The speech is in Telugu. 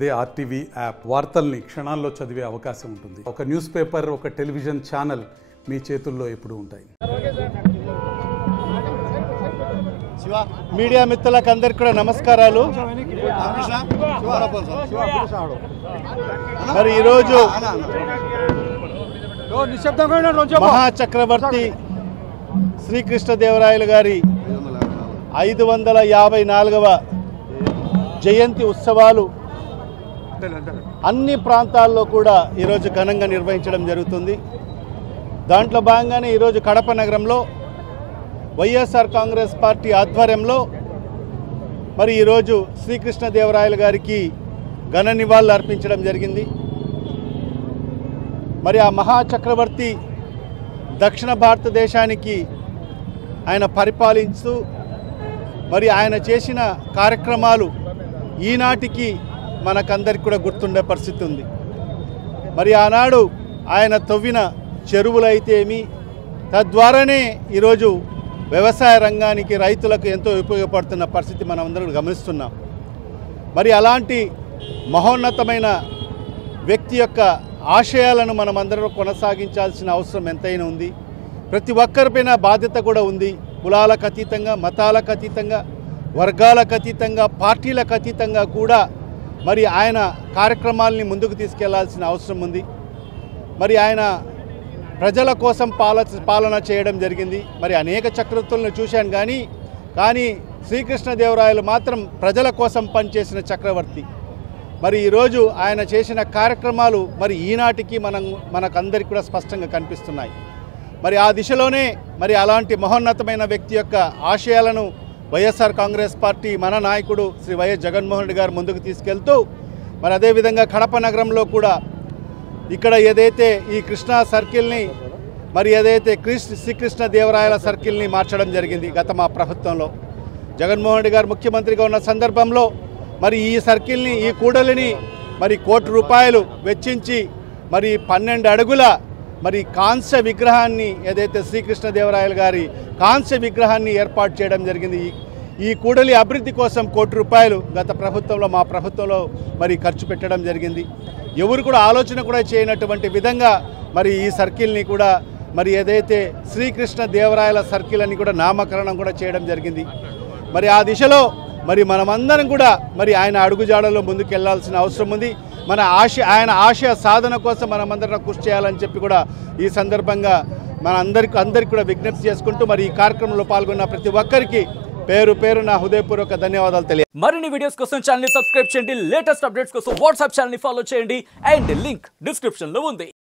అదే ఆర్టీవీ యాప్ వార్తల్ని క్షణాల్లో చదివే అవకాశం ఉంటుంది. ఒక న్యూస్ పేపర్, ఒక టెలివిజన్ ఛానల్ మీ చేతుల్లో ఎప్పుడూ ఉంటాయి. మీడియా మిత్రులకు అందరికీ కూడా నమస్కారాలు. మరి ఈరోజు మహాచక్రవర్తి శ్రీకృష్ణదేవరాయలు గారి 554వ జయంతి ఉత్సవాలు అన్ని ప్రాంతాల్లో కూడా ఈరోజు ఘనంగా నిర్వహించడం జరుగుతుంది. దాంట్లో భాగంగానే ఈరోజు కడప నగరంలో వైఎస్ఆర్ కాంగ్రెస్ పార్టీ ఆధ్వర్యంలో మరి ఈరోజు శ్రీకృష్ణదేవరాయలు గారికి ఘన నివాళులు అర్పించడం జరిగింది. మరి ఆ మహాచక్రవర్తి దక్షిణ భారతదేశానికి ఆయన పరిపాలించు మరి ఆయన చేసిన కార్యక్రమాలు ఈనాటికి మనకందరికి కూడా గుర్తుండే పరిస్థితి ఉంది. మరి ఆనాడు ఆయన తవ్విన చెరువులైతేమి, తద్వారానే ఈరోజు వ్యవసాయ రంగానికి రైతులకు ఎంతో ఉపయోగపడుతున్న పరిస్థితి మనం అందరం గమనిస్తున్నాం. మరి అలాంటి మహోన్నతమైన వ్యక్తి యొక్క ఆశయాలను మనం అందరం కొనసాగించాల్సిన అవసరం ఎంతైనా ఉంది. ప్రతి ఒక్కరిపైన బాధ్యత కూడా ఉంది. కులాలకు అతీతంగా, మతాలకు అతీతంగా, వర్గాలకు అతీతంగా, పార్టీలకు అతీతంగా కూడా మరి ఆయన కార్యక్రమాలని ముందుకు తీసుకెళ్లాల్సిన అవసరం ఉంది. మరి ఆయన ప్రజల కోసం పాలన చేయడం జరిగింది. మరి అనేక చక్రవర్తులను చూశాను కానీ శ్రీకృష్ణదేవరాయలు మాత్రం ప్రజల కోసం పనిచేసిన చక్రవర్తి. మరి ఈరోజు ఆయన చేసిన కార్యక్రమాలు మరి ఈనాటికి మనకందరికీ కూడా స్పష్టంగా కనిపిస్తున్నాయి. మరి ఆ దిశలోనే మరి అలాంటి మహోన్నతమైన వ్యక్తి యొక్క ఆశయాలను వైఎస్ఆర్ కాంగ్రెస్ పార్టీ మన నాయకుడు శ్రీ వైఎస్ జగన్మోహన్ రెడ్డి గారు ముందుకు తీసుకెళ్తూ మరి అదేవిధంగా కడప నగరంలో కూడా ఇక్కడ ఏదైతే ఈ కృష్ణా సర్కిల్ని మరి ఏదైతే శ్రీకృష్ణదేవరాయల సర్కిల్ని మార్చడం జరిగింది గత మా ప్రభుత్వంలో. జగన్మోహన్ రెడ్డి గారు ముఖ్యమంత్రిగా ఉన్న సందర్భంలో మరి ఈ సర్కిల్ని, ఈ కూడలిని మరి ₹1 కోటి వెచ్చించి మరి 12 అడుగుల మరి కాంస్య విగ్రహాన్ని, ఏదైతే శ్రీకృష్ణదేవరాయలు గారి కాంస్య విగ్రహాన్ని ఏర్పాటు చేయడం జరిగింది. ఈ కూడలి అభివృద్ధి కోసం ₹1 కోటి గత ప్రభుత్వంలో, మా ప్రభుత్వంలో మరి ఖర్చు పెట్టడం జరిగింది. ఎవరు కూడా ఆలోచన కూడా చేయనటువంటి విధంగా మరి ఈ సర్కిల్ని కూడా మరి ఏదైతే శ్రీకృష్ణదేవరాయల సర్కిల్ అని కూడా నామకరణం కూడా చేయడం జరిగింది. మరి ఆ దిశలో మరి మనమందరం కూడా మరి ఆయన అడుగుజాడలో ముందుకు వెళ్లాల్సిన అవసరం ఉంది. ఆయన ఆశయ సాధన కోసం మనమందరం కృషి చేయాలని చెప్పి కూడా ఈ సందర్భంగా అందరికీ కూడా విజ్ఞప్తి చేసుకుంటూ మరి ఈ కార్యక్రమంలో పాల్గొన్న ప్రతి ఒక్కరికి పేరు పేరు నా హృదయపూర్వక ధన్యవాదాలు తెలియ. మరిన్ని వీడియోస్ కోసం ఛానల్ ని సబ్స్క్రైబ్ చేయండి. లేటెస్ట్ అప్డేట్స్ కోసం వాట్సాప్ ఛానల్ ని ఫాలో చేయండి. అండ్ లింక్ డిస్క్రిప్షన్ లో ఉంది.